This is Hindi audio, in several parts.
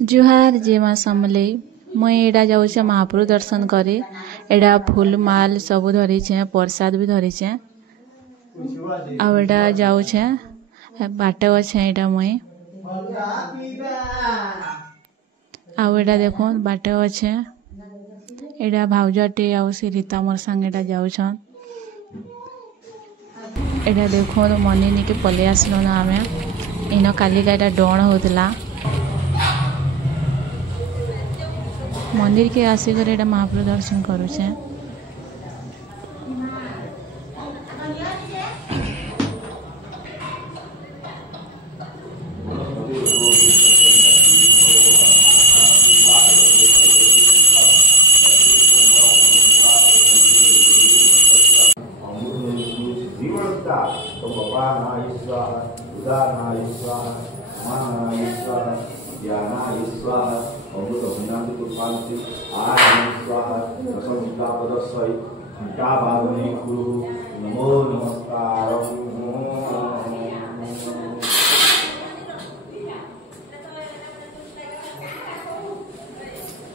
जुहार जे माँ समलेई मुई एडा जाऊे महाप्रभु दर्शन करे एडा फूल माल सब धरीछे प्रसाद भी धरीछे आउ एडा जाऊे बाट अच्छे एडा मुई आउ एडा देखो बाट अच्छे एडा भाउजटे आउ से रीता मोर संग एडा जाऊछन एडा देखो मनी नहीं के पलि आसलो ना आमे इन कालिका एडा डण होतला मंदिर के आसिक एडा महाप्रभु दर्शन करुचे नमो नमस्कार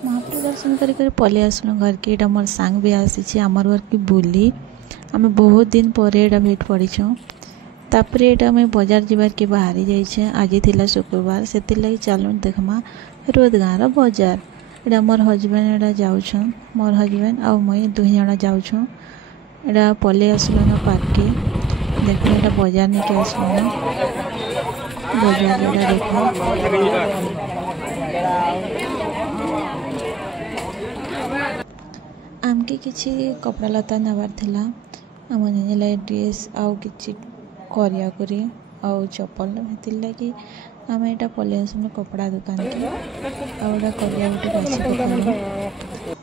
महाप्रभु दर्शन कर पलि आसलु घर के एटा मोर सांग भी आसी आमर घर की बुली आम बहुत दिन पर एटा भेट पड़ीछूँ तापर एटा मैं बाजार जीवार के बाहरी जाइए आज थिला शुक्रवार से लगी चलू देखमा रोद गाँव बाजार एटा मोर हजबैंड एटा जाऊछन मोर हजबैंड आ मुई दुई जना जाऊछूँ एटा पलि आसलु ना पार्क के देख एटा बाजार नहीं के आसलु ना बाजार एटा देखो आमके किसी कपड़ा लता नबार थिला आम निजे ड्रेस आउ किछि करिया करी आउ चप्पल हेतिल लगी आम एटा पलि आसलु कपड़ा दुकान के आउटा करिया गोटे बाछी पकड़ू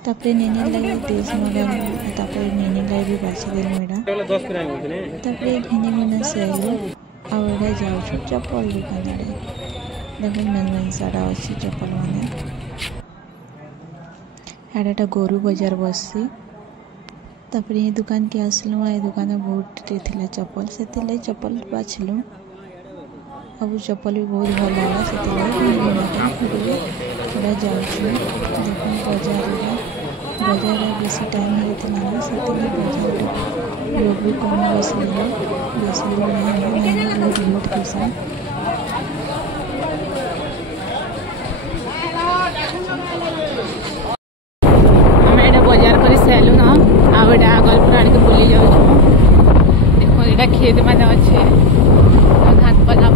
तापर नेने लगे ड्रेस मगालु तापर नेने लगे भी बाछी देलु एटा तापर घिनी मुना से आइलु आउ एटा जाउछु चप्पल दुकान रे देखो मेन सारा अच्छी चप्पल माने एटा गोरु बाजार बसी तापर ये दुकान के आसलु ये दुकान में बहुत थिला चप्पल से चप्पल बाछलु अब चप्पल भी बहुत भल लगा से जाऊँ देखो बाजार बेसी टाइम होता ना से बाजार लोग भी कम बेसी बहुत बहुत पैसा सैलू ना आगे आगलपुर आड़ के बुली जाऊँ देखो यहाँ खेत मैंने अच्छे घास पला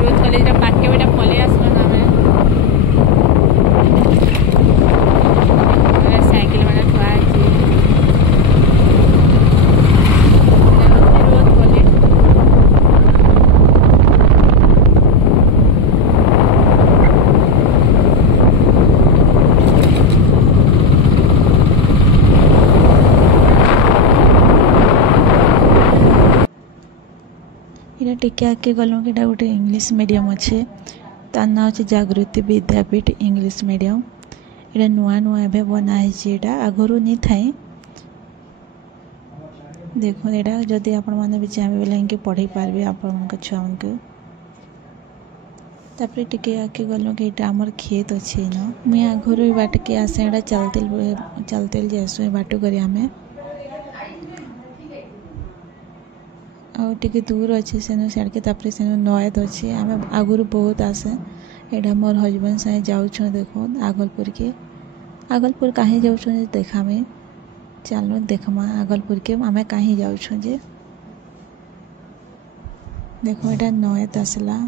रोज कॉलेज पार्क के पलि आसलो ना साइकिल मैंने थुआ टिके आगे गलु कि गोटे इंग्लिश मीडियम अच्छे तार ना अच्छे जागृति विद्यापीठ इंग्लिश मीडियम यहाँ नुआ नुआ एवं बनाई आगुरी नहीं थाए देखो यहाँ जदि आपण मैंने भी चाहे बोले पढ़े पारे आपण छुआ मान तापर टिके आगे गलु कि आमर खेत अच्छे न मुई आगुरी बाट के आसे यहाँ चलते जासु बाट कर आमे आउ टिके दूर अच्छे सेनु सियाड़ के तापर सेनु नयद अच्छे आम आगुरी बहुत आसे एटा मोर हजबैंड साथे जाऊँ देखो आगलपुर कहीं जाऊँ देखा में चलो देखमा आगलपुर के आम कहीं जाऊँ जे देखो एटा नयद आसला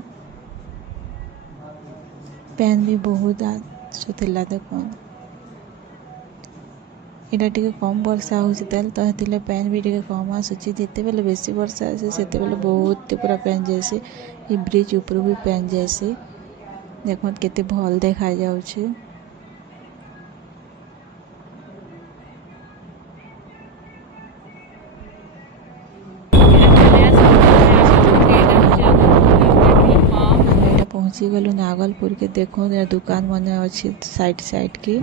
पैन भी बहुत आसुला देखो यहाँ टे कम वर्षा हो पैन भी टे कम आसूँ जिते बेले बेसी वर्षा आसे से बहुत पूरा पैन जैसे ये ब्रिज ऊपर भी पैन जैसे देखो केते भल देखा जाउछे पहुँची गलु नागलपुर के देखो दुकान मन अच्छी साइड साइड की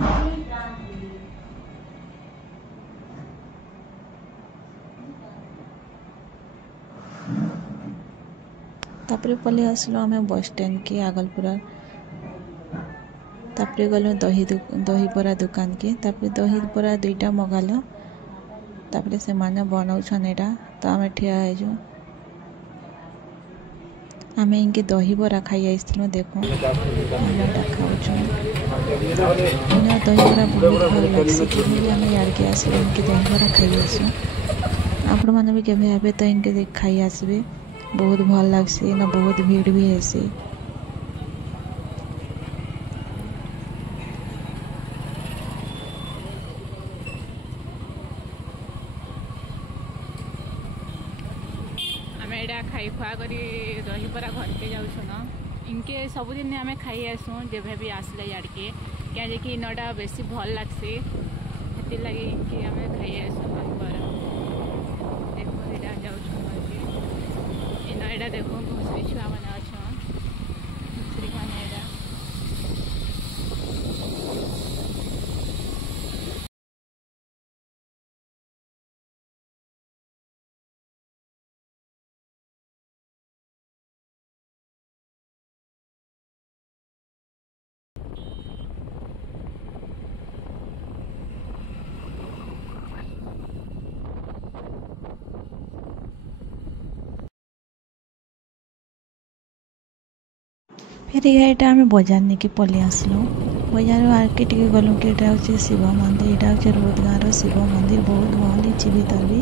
तापर पलि आसलु आमे बस स्टैंड के आगलपुरा। तापर गलु दही बरा दुकान के। तापर दही बरा 2टा मगालो। तापर से माने बनाउछन एटा तो आमे ठिया हेजु। आमे इनके दही बरा खाई आइसलु। देखो आमे एटा खाउछु। इना दही बरा बहुत भल लागसी कि आमे यार के आसलु इनके दही बरा खाई आसु। आपण माने भी केबे आबे तो इनके देख खाई आसबे। बहुत भल लागसी ना बहुत भीड़ भी हेसी। आमे एटा खाई खुआ करी दही बरा घर के जाउछु न। इनके सबुदिन आमे खाई आसु जेबे भी आसले यार के क्या जे कि नडा बेसी भल लागसी हेति लागि कि आमे खाई आसु दही बरा। देखो एटा जाउछु घर के इना एटा देखो घुसरी छुआ माने अछन घुसरी माने एटा फिर एटा आमे बाजार नेके पलि आसलु। बाजार आके टिके गलु कि एटा होचे शिव मंदिर। एटा होचे रोद गाँव शिव मंदिर बहुत भल हिची भीतर भी।